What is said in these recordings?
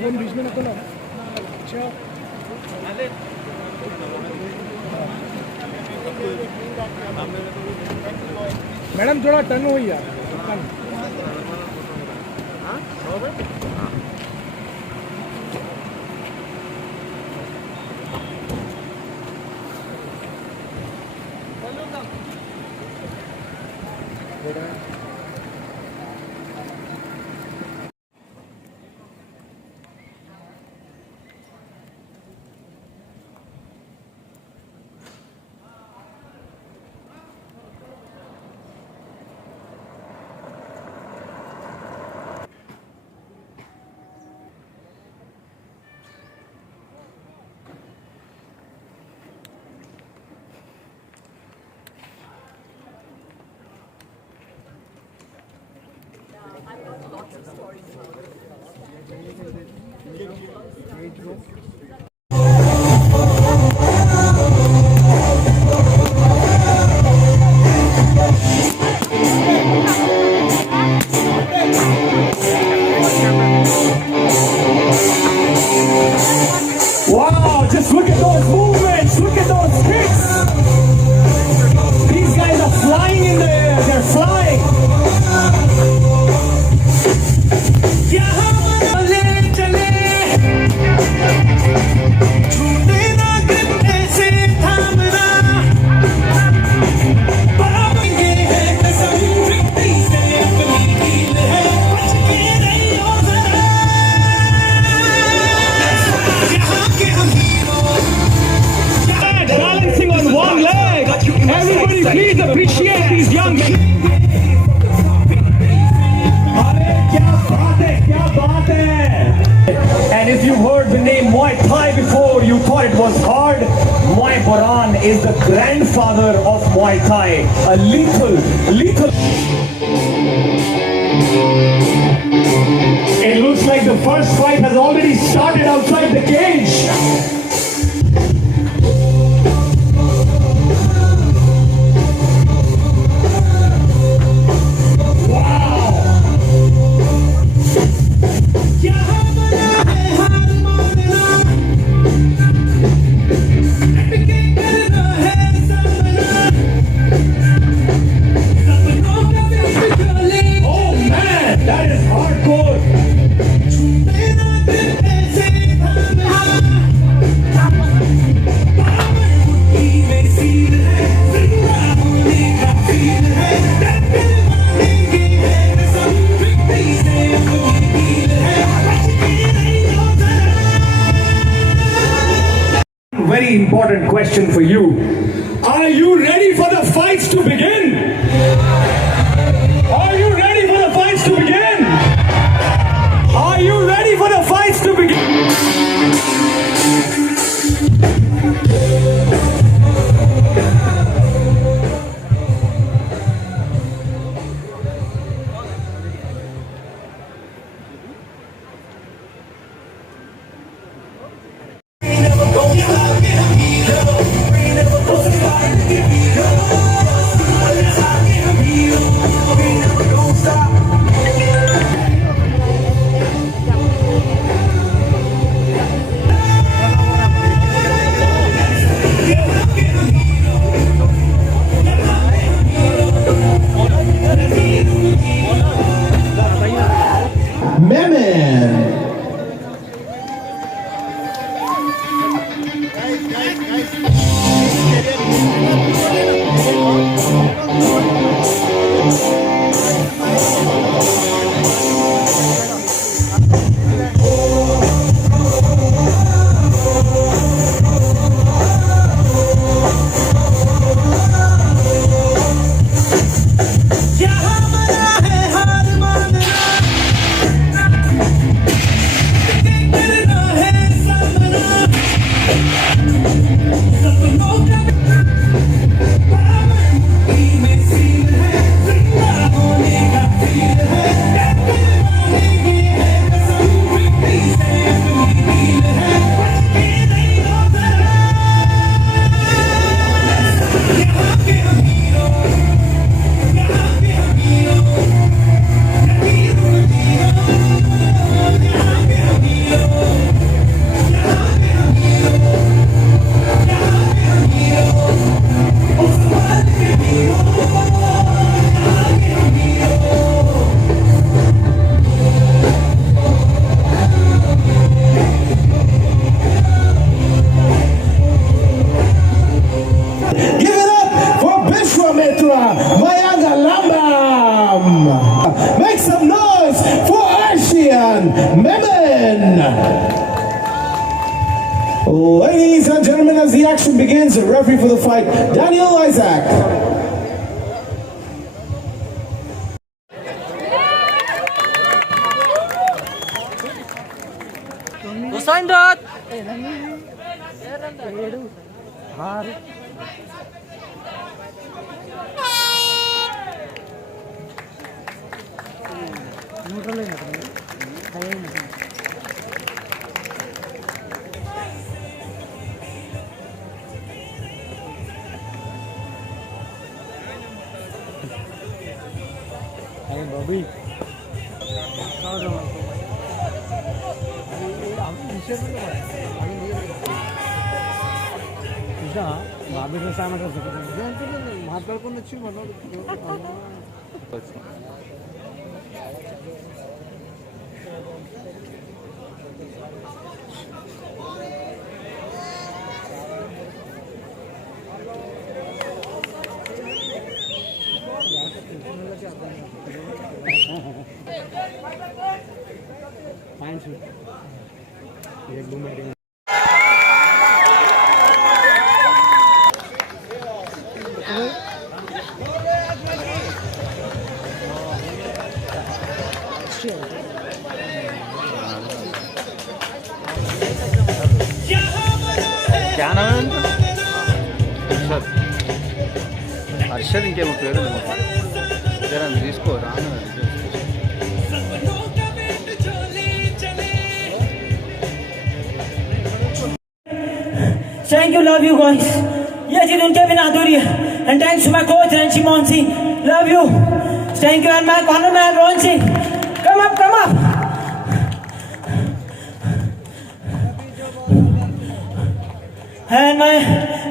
फोन बीच में रखो ना। अच्छा मैडम थोड़ा टर्न हो यार। Wow, just look at those movements, look at those kicks. These guys are flying in the air, they're flying. Balancing on one leg. Everybody please appreciate these young men. And if you've heard the name Muay Thai before, you thought it was hard. Muay Boran is the grandfather of Muay Thai. A lethal. It looks like the first fight has already started outside the cage. Very important question for you. Are you ready for the fights to begin? Are you ready for the fights to begin? Are you ready for the fights to begin? Make some noise for Asian Memon. Ladies and gentlemen, as the action begins, the referee for the fight, Daniel Isaac. Usain dot. Bobby. మాట్లాడుకుని వచ్చి మనోడు क्या नाम है उनका? अरशद अरशद ఇంకేమో పేరు జరా తీసుకో రాను Thank you, love you guys. Yes, you don't have Aduri. And thanks to my coach Ranchi Monsi. Love you. Thank you and my corner man Ron Singh. Come up, come up. And मैं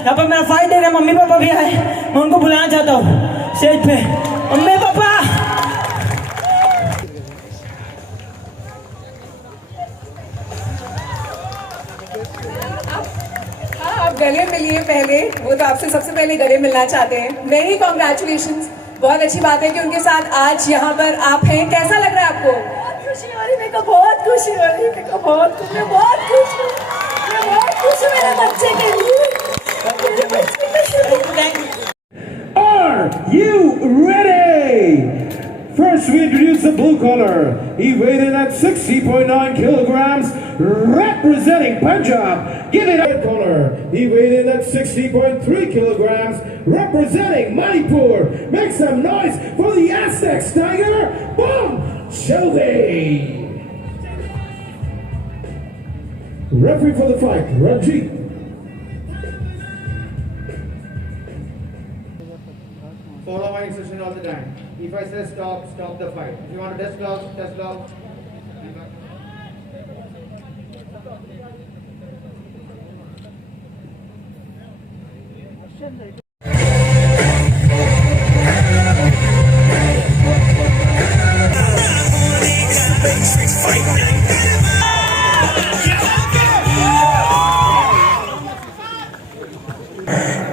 यहाँ पर मेरा फाइट है, mummy papa भी आए, मैं उनको बुलाना चाहता हूँ स्टेज पे। मम्मी पापा आप गले मिलिए पहले, वो तो आपसे सबसे पहले गले मिलना चाहते हैं। मेरी कॉन्ग्रेचुलेशंस, बहुत अच्छी बात है कि उनके साथ आज यहाँ पर आप हैं। कैसा लग रहा है आपको? बहुत खुशी हो रही, मेरे को बहुत खुशी हो रही, मेरे को बहुत खुश हूँ, बहुत खुश हूँ, मैं बहुत खुश हूँ मेरे बच्चे के लिए, मेरे बच्चे के लिए। Are you ready? First, we introduce the blue color. He weighed in at 60.9 kilograms, representing Punjab. Give it up, color. He weighed in at 60.3 kilograms, representing Manipur. Make some noise for the Aztecs, Tiger Bomb Shelby. Referee for the fight, Ranjit. Follow my instruction all the time. If I say stop, stop the fight. If you want to test gloves, test gloves.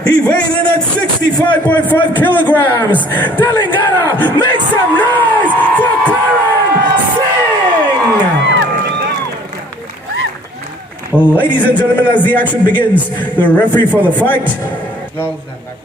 He weighed in at 65.5 kilograms. Telangana, make some noise for Karan Singh! Well, ladies and gentlemen, as the action begins, the referee for the fight. Gloves then back.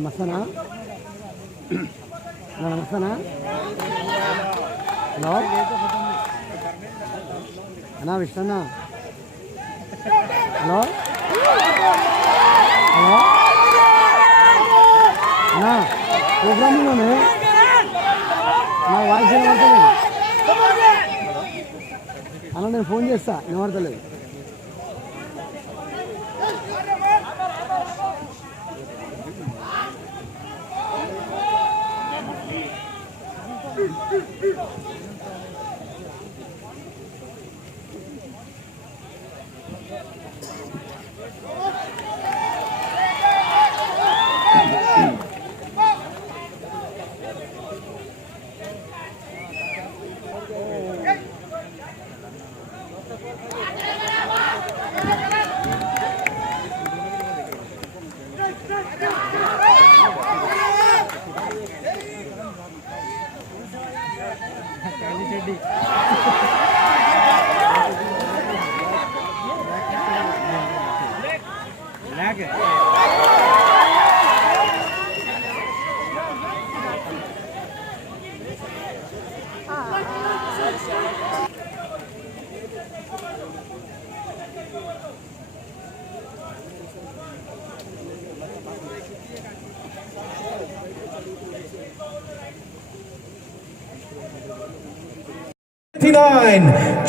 నమస్తేనా నమస్తేనా హలో అన్నా విష్ణన్నా hello hello అన్నా ప్రోగ్రామింగ్లోనే నా వాయిస్ వినబడతలేదు అలా నేను ఫోన్ చేస్తా వినబడతలేదు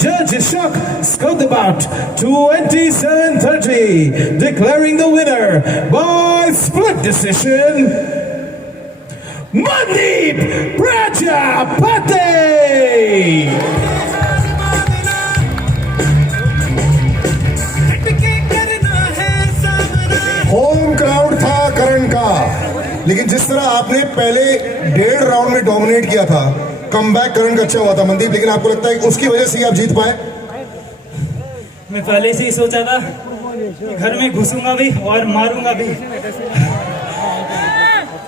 Judges shock scored the bout 27-30, declaring the winner by split decision, Mandeep Prajapati. Home crowd था करण का, लेकिन जिस तरह आपने पहले 1.5 राउंड में डोमिनेट किया था, कमबैक करण का अच्छा हुआ था मनदीप, लेकिन आपको लगता है कि उसकी वजह से ही आप जीत पाए? मैं पहले से ही सोचा था कि घर में घुसूंगा भी और मारूंगा भी,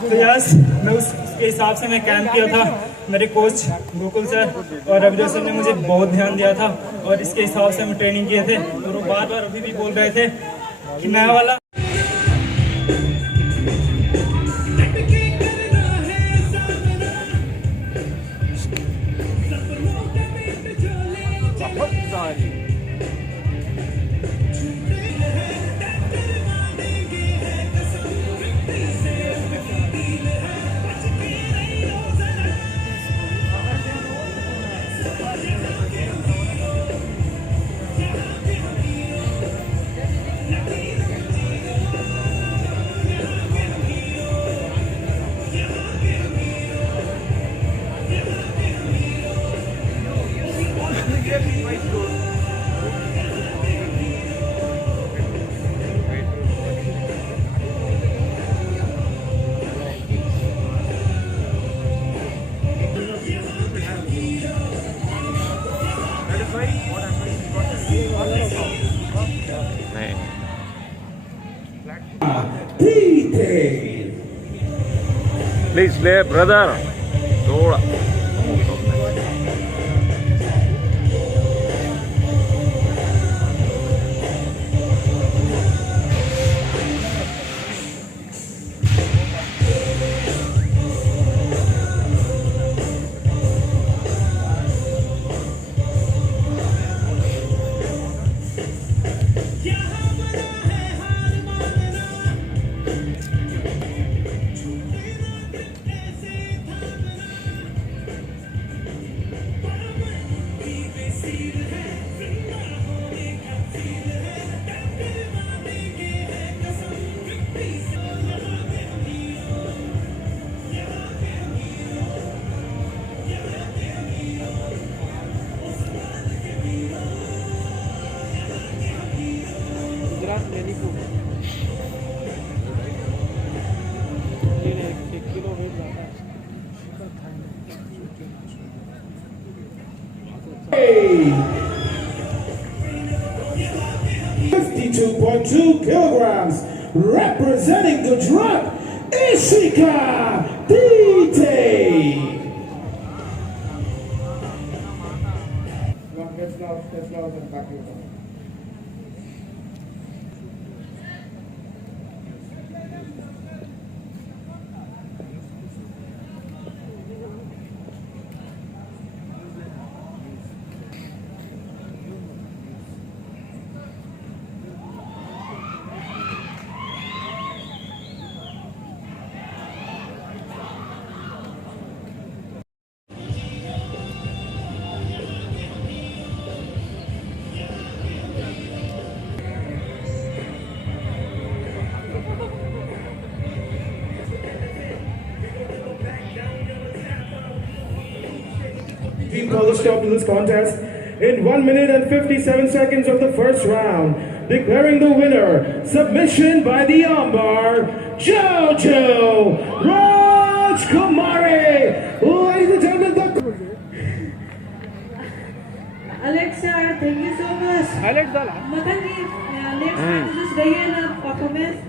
तो यस मैं उसके हिसाब से मैं कैंप किया था। मेरे कोच गोकुल सर और रविजय सर ने मुझे बहुत ध्यान दिया था और इसके हिसाब से हम ट्रेनिंग किए थे और वो बार बार अभी भी बोल रहे थे कि मैं वाला प्लीज ले ब्रदर थोड़ा गुजरात मणिपुर ये 1 किलो वेट जाता है 52.2 kilograms, representing Gujarat, Ishika Dite. Let's go and back you. call a stop to this contest in 1 minute and 57 seconds of the first round, declaring the winner, submission by the armbar, Jojo Rajkumari. Ladies and gentlemen, the Alexa, thank you so much. Matanggi, next this Diana performance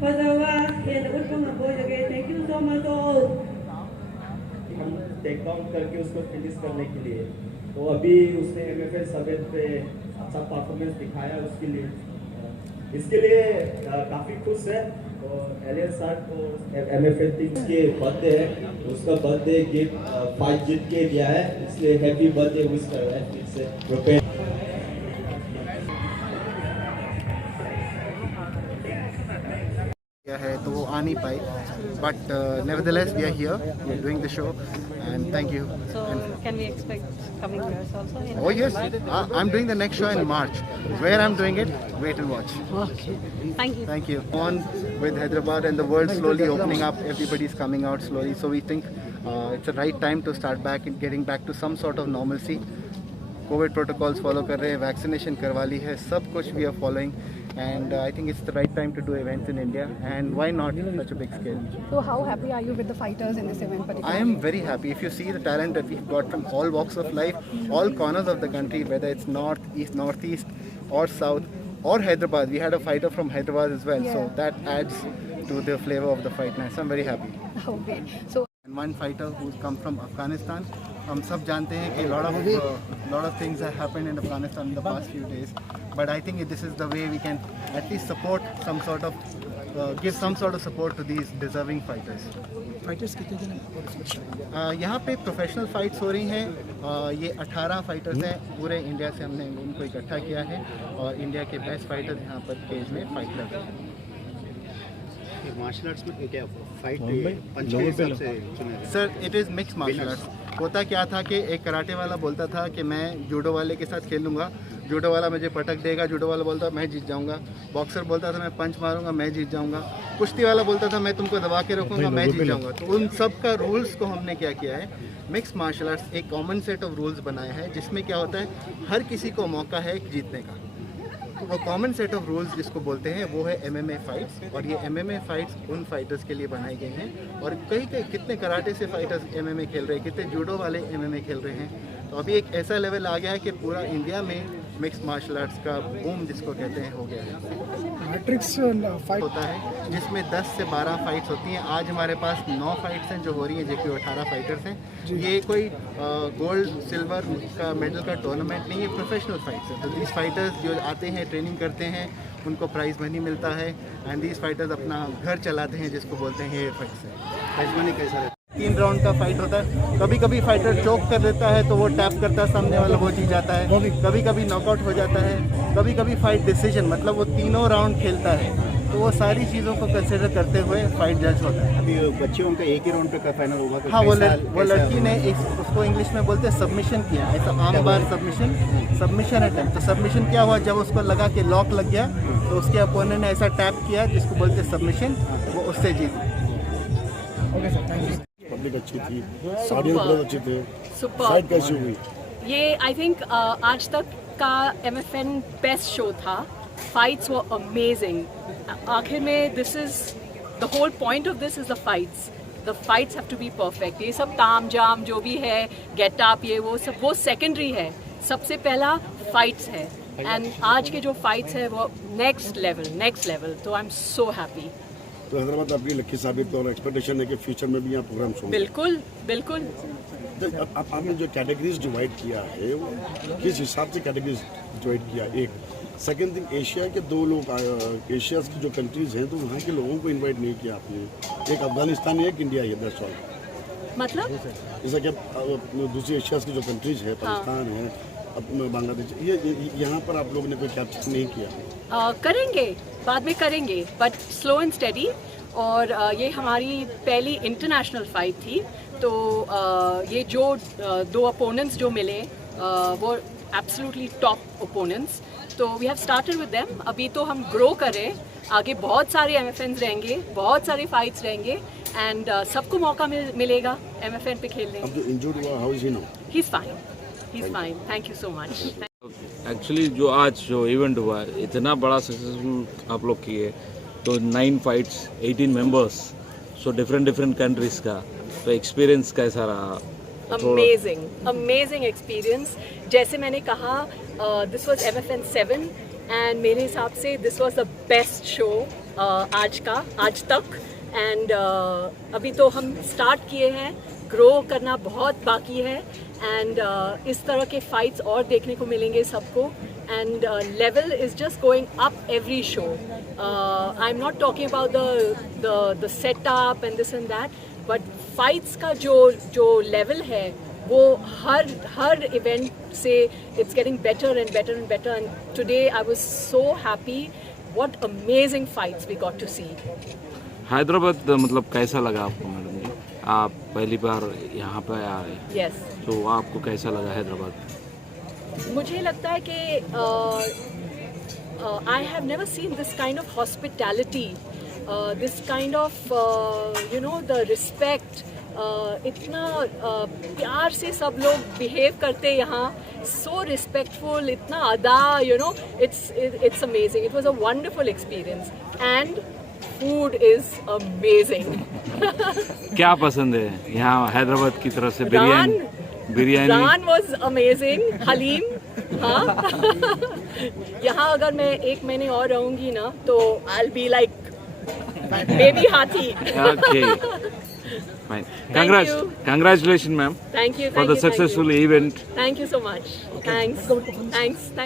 for the work and Utpam Abojage. Thank you so much all. हम take down करके उसको फिनिश करने के लिए, तो अभी उसने MFL समेत पे अच्छा परफॉर्मेंस दिखाया, इसके लिए काफ़ी खुश है। और एलियन सर को MFL टीम के बर्थडे है, उसका बर्थडे गिफ्ट फाइट जीत के दिया है, इसलिए हैप्पी बर्थडे विश कर रहा है फिर से रुपए। है तो वो आ नहीं पाई, but nevertheless we are here, we are doing the show and thank you. So can we expect coming years also? Oh yes, I'm doing the next show in March. Where I'm doing it, wait and watch. Okay, thank you. Thank you. On with Hyderabad and the world slowly opening up, everybody's coming out slowly, so we think it's the right time to start back and getting back to some sort of normalcy. Covid protocols follow कर रहे हैं, vaccination करवा ली है, सब कुछ we are following, and I think it's the right time to do events in India, and why not such a big scale. So how happy are you with the fighters in this event particularly? I am very happy. If you see the talent that we've got from all walks of life, all corners of the country, whether it's north, east, northeast or south or Hyderabad. We had a fighter from Hyderabad as well, so that adds to the flavor of the fight night. So I'm very happy. Okay. So and one fighter who's come from Afghanistan. हम सब जानते हैं कि lot of things have happened in Afghanistan in the past few days, but I think this is the way we can at least support some sort of give some sort of support to these deserving fighters. Fighters कितने जन हैं? यहाँ पे professional fights हो रही हैं, ये 18 फाइटर्स हैं पूरे इंडिया से, हमने उनको इकट्ठा किया है और इंडिया के बेस्ट फाइटर्स यहाँ पर केज में फाइट कर रहे हैं। मार्शल आर्ट्स में क्या फाइट पंच के हिसाब से चुने? Sir it is mix martial arts. होता क्या था कि एक कराटे वाला बोलता था कि मैं जूडो वाले के साथ खेल लूँगा, जूडो वाला मुझे पटक देगा, जूडो वाला बोलता मैं जीत जाऊँगा। बॉक्सर बोलता था मैं पंच मारूंगा, मैं जीत जाऊँगा। कुश्ती वाला बोलता था मैं तुमको दबा के रखूँगा, मैं जीत जाऊँगा। तो उन सब का रूल्स को हमने क्या किया है, मिक्स मार्शल आर्ट्स एक कॉमन सेट ऑफ रूल्स बनाया है, जिसमें क्या होता है हर किसी को मौका है जीतने का। तो वो कॉमन सेट ऑफ रूल्स जिसको बोलते हैं वो है MMA फाइट्स, और ये MMA फाइट्स उन फाइटर्स के लिए बनाई गई हैं। और कई कितने कराटे से फाइटर्स MMA खेल रहे हैं, कितने जूडो वाले MMA खेल रहे हैं। तो अभी एक ऐसा लेवल आ गया है कि पूरा इंडिया में मिक्स मार्शल आर्ट्स का बूम जिसको कहते हैं हो गया है। मैट्रिक्स फाइट होता है जिसमें 10 से 12 फाइट्स होती हैं। आज हमारे पास 9 फाइट्स हैं जो हो रही हैं, जो कि 18 फाइटर्स हैं। ये कोई गोल्ड सिल्वर का मेडल का टूर्नामेंट नहीं है, प्रोफेशनल फाइट्स है। तो दीज फाइटर्स जो आते हैं ट्रेनिंग करते हैं, उनको प्राइज़ मनी मिलता है, एंड दीज फाइटर्स अपना घर चलाते हैं, जिसको बोलते हैं ये फाइट्स है। प्राइज़ मनी कैसा है? 3 राउंड का फाइट होता है। कभी कभी फाइटर चोक कर देता है तो वो टैप करता है, सामने वाला वो जीत जाता है। कभी कभी नॉकआउट हो जाता है, कभी कभी फाइट डिसीजन, मतलब वो तीनों राउंड खेलता है। तो वो सारी चीज़ों को कंसिडर करते हुए फाइट जज होता है। अभी बच्चे उनका एक ही राउंड पे का फाइनल होगा। हाँ, वो लड़की ने उसको इंग्लिश में बोलते हैं सबमिशन किया, ऐसा आम बार सबमिशन अटेम्प्ट। तो सबमिशन क्या हुआ, जब उसको लगा कि लॉक लग गया तो उसके अपोनेंट ने ऐसा टैप किया जिसको बोलते हैं सबमिशन, वो उससे जीत। Okay sir, thank you. Public अच्छी थी, ऑडियंस बहुत अच्छे थे, फाइट कैसी हुई? ये आई थिंक आज तक का MFN बेस्ट शो था। Fights were amazing. आखिर में this is the whole point of this is the fights have to be perfect. ये सब ताम जाम जो भी है, गेट अप, ये वो सब वो सेकेंडरी है, सबसे पहला फाइट्स है। एंड आज के जो फाइट्स है वो नेक्स्ट लेवल। तो आई एम सो हैप्पी। तो हैदराबाद आपकी लकी साबित और एक्सपेक्टेशन है कि फ्यूचर में भी यहाँ प्रोग्राम होंगे? बिल्कुल। तो आपने जो कैटेगरीज डिवाइड किया है वो किस हिसाब से कैटेगरीज डिवाइड किया? एक सेकेंड थिंग, एशिया के 2 लोग, एशिया की जो कंट्रीज हैं तो वहाँ के लोगों को इनवाइट नहीं किया आपने। एक अफगानिस्तान है, एक इंडिया है, दैट्स ऑल। मतलब जैसा कि दूसरी एशिया की जो कंट्रीज है, पाकिस्तान है, बांग्लादेश, ये यहाँ पर आप लोगों ने कोई कैप्चर नहीं किया? करेंगे, बाद में करेंगे, बट स्लो एंड स्टेडी। और ये हमारी पहली इंटरनेशनल फाइट थी, तो ये जो 2 अपोनेंट्स जो मिले वो एब्सोल्युटली टॉप ओपोनेंट्स। तो we have started with them. अभी तो हम ग्रो करें, आगे बहुत सारे MFNs रहेंगे, बहुत सारे फाइट्स रहेंगे, एंड सबको मौका मिलेगा MFN पे खेलने। अब जो इंजर्ड हुआ, how is he now? He is fine. He's fine. Thank you so much. Actually जो आज जो इवेंट हुआ है इतना बड़ा सक्सेसफुल आप लोग किए, तो 9 फाइट्स 18 मेंबर्स, सो डिफरेंट कंट्रीज का, तो एक्सपीरियंस कैसा रहा? Amazing experience. जैसे मैंने कहा, दिस वाज MFN 7 एंड मेरे हिसाब से this was the best show आज तक. एंड अभी तो हम स्टार्ट किए हैं, ग्रो करना बहुत बाकी है. एंड इस तरह के फाइट्स और देखने को मिलेंगे सबको. And level is just going up every show. I am not talking about the setup and this and that, but fights का जो लेवल है वो हर इवेंट से it's getting better and better and better. And today I was so happy. What amazing fights we got to see. Hyderabad मतलब कैसा लगा आपको मैडम जी? आप पहली बार यहाँ पे आए. यस. तो आपको कैसा लगा हैदराबाद? मुझे लगता है कि I have never seen this kind of hospitality, this kind of the respect. इतना प्यार से सब लोग बिहेव करते यहाँ, सो रिस्पेक्टफुल, इतना अदा, it's amazing. It was a wonderful experience and food is amazing. क्या पसंद है यहाँ हैदराबाद की तरफ से? बिरयानी रान was amazing. हलीम, हाँ. यहाँ अगर मैं 1 महीने और रहूँगी ना तो I'll be like baby हाथी. Okay. Fine. Congratulations, ma'am. Thank you. For the successful event. Thank you so much. Thanks.